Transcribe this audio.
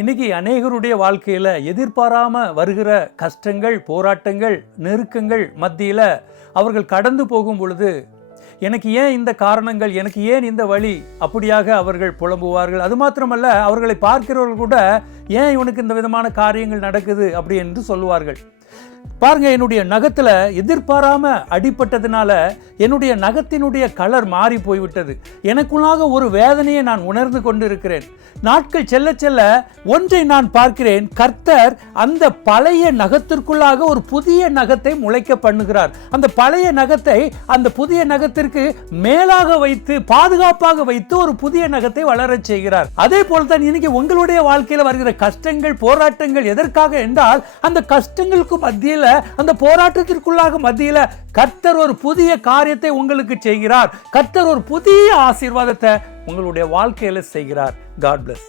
இன்னைக்கு அநேகருடைய வாழ்க்கையில் எதிர்பாராமல் வருகிற கஷ்டங்கள், போராட்டங்கள், நெருக்கங்கள் மத்தியில் அவர்கள் கடந்து போகும் பொழுது எனக்கு ஏன் இந்த காரணங்கள், எனக்கு ஏன் இந்த வழி, அப்படியாக அவர்கள் புலம்புவார்கள். அது மாத்திரமல்ல, அவர்களை பார்க்கிறவர்கள் கூட ஏன் இவனுக்கு இந்த விதமான காரியங்கள் நடக்குது அப்படி என்று சொல்லுவார்கள். பாருங்க, என்னுடைய நகத்தில் எதிர்பாராம அடிப்பட்டதுனால என்னுடைய நகத்தினுடைய கலர் மாறி போய்விட்டது. எனக்குள்ளாக ஒரு வேதனையை நான் உணர்ந்து கொண்டு இருக்கிறேன். நாட்கள் செல்ல செல்ல ஒன்றை நான் பார்க்கிறேன், கர்த்தர் அந்த பழைய நகத்திற்குள்ளாக ஒரு புதிய நகத்தை முளைக்க பண்ணுகிறார். அந்த பழைய நகத்தை அந்த புதிய நகத்திற்கு மேலாக வைத்து பாதுகாப்பாக வைத்து ஒரு புதிய நகத்தை வளரச் செய்கிறார். அதே போல்தான் இன்னைக்கு உங்களுடைய வாழ்க்கையில் வருகிற கஷ்டங்கள், போராட்டங்கள் எதற்காக என்றால், அந்த கஷ்டங்களுக்கு மத்தியில், அந்த போராட்டத்திற்குள்ளாக மத்தியில் கர்த்தர் ஒரு புதிய காரியத்தை உங்களுக்கு செய்கிறார். கர்த்தர் ஒரு புதிய ஆசீர்வாதத்தை உங்களுடைய வாழ்க்கையில செய்கிறார். God bless.